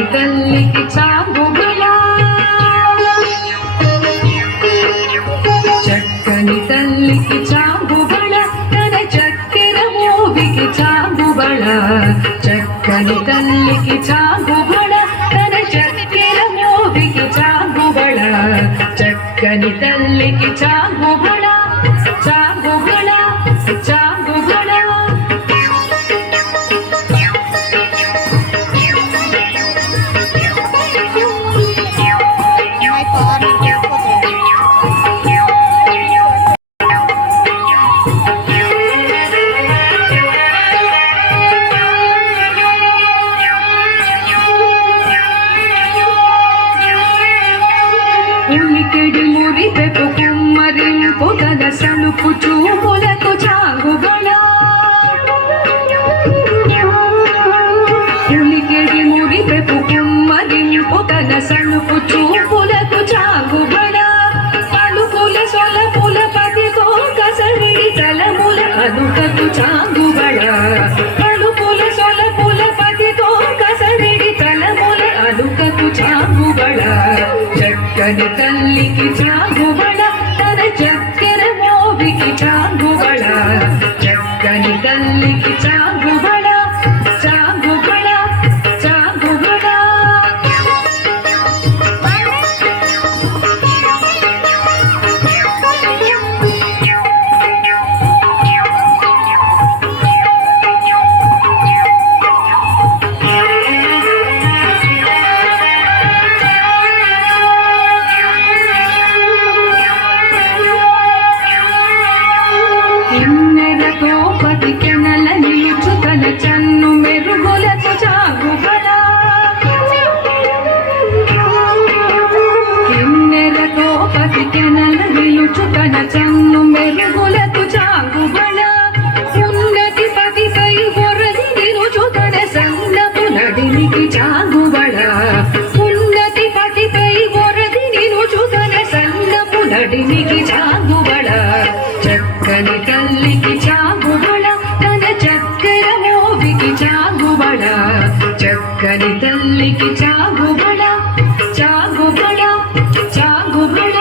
చక్కని తల్లికి చాగుబళ చక్కని తల్లికి చాగుబళ తన చక్కెర మోవికి చాగుబళ చక్కని తల్లికి చాగుబళ తన చక్కెర మోవికి చాగుబళ చక్కని తల్లికి చాగుబళ చాగుబళ చాగుబళ ఉలికెడి మురిపెపు కుమ్మరింపు తన సలుపు చూపులకు చాగుబళ ఉలికెడి మురిపెపు కుమ్మరింపు తన సలుపు చూపులకు చాగుబళ పలుకుల సొలపుల పతితో కసరిడి తలముల అదుటకు చాగుబళ పలుకుల సొలపుల పతితో కసరిడి తలముల అదుటకు చాగుబళ చక్కని తల్లికి చాగుబళ తన చక్కెర మోవికి చాగుబళ చక్కని తల్లికి చాగుబళ చాగుబళ చాగుబళ కిన్నెరతో పతికెనల నిలుచు తన చన్ను మెరుగులకు చాగుబళ కిన్నెరతో పతికెనల నిలుచు తన చన్ను మెరుగులకు చాగుబళ ఉన్నతి పతిపై వరది నిలుచు తన సన్నపు నడినికి చాగుబళ ఉన్నతి పతిపై వరది నిలుచు తన సన్నపు నడినికి చాగుబళ చక్కని తల్లికి చాగుబళ తన చక్కెర మోవికి చాగుబళ చక్కని తల్లికి చాగుబళ చాగుబళ చాగుబళ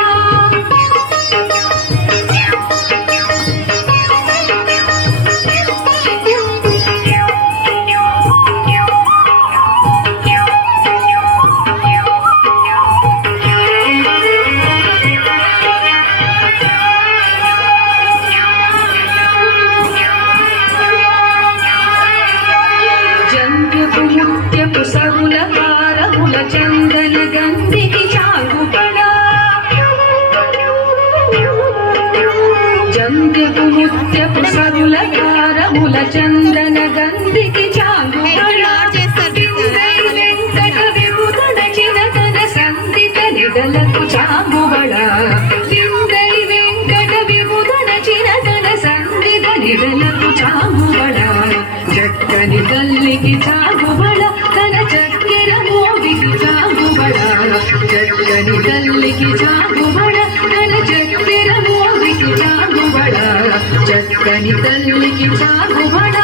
ముత్యపు సరుల హారముల చందన గంధికి చాగుబళ జంధ్యపు ముత్యపు సరుల హారముల చందన గంధికి చాగుబళ వెంకట విభుదన చినతన సందిత నిడలకు చాగుబళ విందై వెంకట విభుదన చినతన సందిత నిడలకు చాగుబళ చక్కని తల్లికి చాగుబళ తన చక్కెర మోవికి చాగుబళ చక్కని తల్లికి చాగుబళ తన చక్కెర మోవికి చాగుబళ చక్కని తల్లికి చాగుబళ